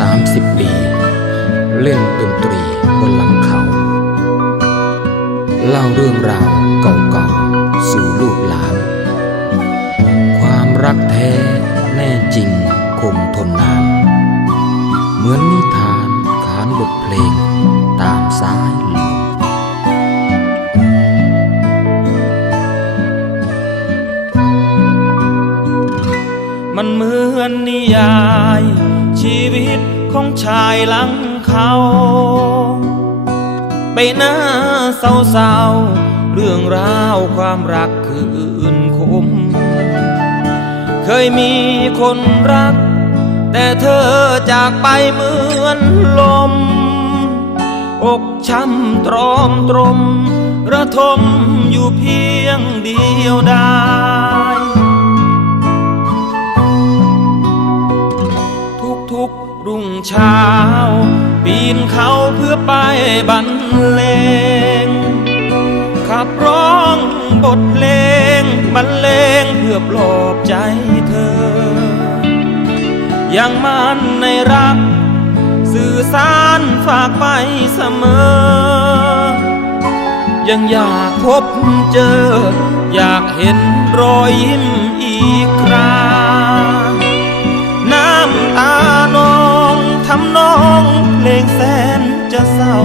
30 ปี เล่นดนตรีบนหลังเขา เล่าเรื่องราวเก่าๆ สู่ลูกหลาน ความรักแท้แน่จริงคงทนนาน เหมือนนิทานขานบทเพลงตามสายลมมันเหมือนนิยายชีวิต ของชายหลังเขาไปหน้าเศร้าๆเรื่องราวความรักคืนคม เคยมีคนรัก แต่เธอจากไปเหมือนลม อกช้ำตรอมตรม ระทมอยู่เพียงเดียวดาย รุ่งเช้า ปีนเขาเพื่อไปบรรเลง ขับร้องบทเพลงบรรเลงเพื่อปลอบใจเธอยังมันในรัก สื่อสารฝากไปเสมอ ยังอยากพบเจอ อยากเห็นรอยยิ้มอีกครา งแสนจะเศร้า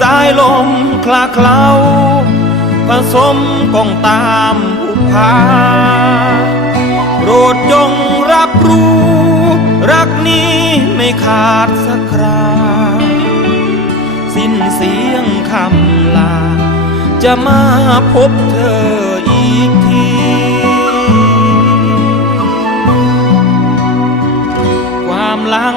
สายลมคลาเคล้าผสมกองตามอุพาโปรดจงรับรู้ รักนี้ไม่ขาดสักครา สิ้นเสียงคำลา จะมาพบเธออีกทีความหลัง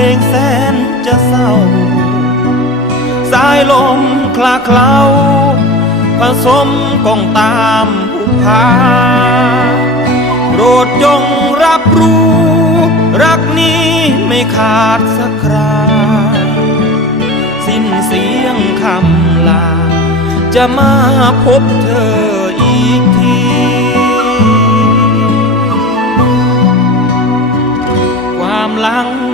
ลงแสนจะเศร้า สายลมคลาเคล้าผสมกองตามผู้พาโปรดจงรับรู้ รักนี้ไม่ขาดสักคราสิ้นเสียงคำลา จะมาพบเธออีกที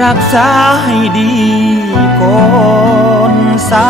รักษาให้ดีก่อนสา